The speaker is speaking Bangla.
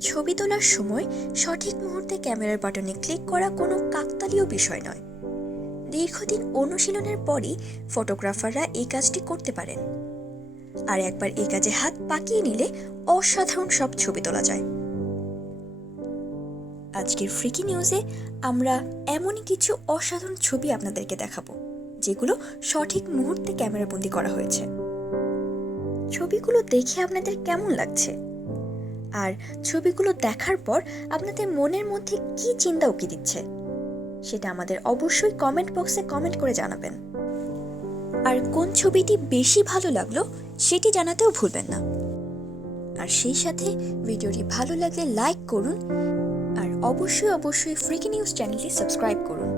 ছবি তোলার সময় সঠিক মুহূর্তে ক্যামেরার বাটনে ক্লিক করা কোনো কাকতালীয় বিষয় নয়। দীর্ঘদিন অনুশীলনের পরই ফটোগ্রাফাররা এই কাজটি করতে পারেন। আর একবার এই কাজে হাত পাকিয়ে নিলে অসাধারণ সব ছবি তোলা যায়। আজকের ফ্রিকি নিউজে আমরা এমনই কিছু অসাধারণ ছবি আপনাদেরকে দেখাবো, যেগুলো সঠিক মুহূর্তে ক্যামেরাবন্দি করা হয়েছে। ছবিগুলো দেখে আপনাদের কেমন লাগছে? আর ছবিগুলো দেখার পর আপনাদের মনের মধ্যে কি চিন্তা উকি দিচ্ছে, সেটা আমাদের অবশ্যই কমেন্ট বক্সে কমেন্ট করে জানাবেন। আর কোন ছবিটি বেশি ভালো লাগলো সেটি জানাতেও ভুলবেন না। আর সেই সাথে ভিডিওটি ভালো লাগলে লাইক করুন, আর অবশ্যই ফ্রিকি নিউজ চ্যানেলটি সাবস্ক্রাইব করুন।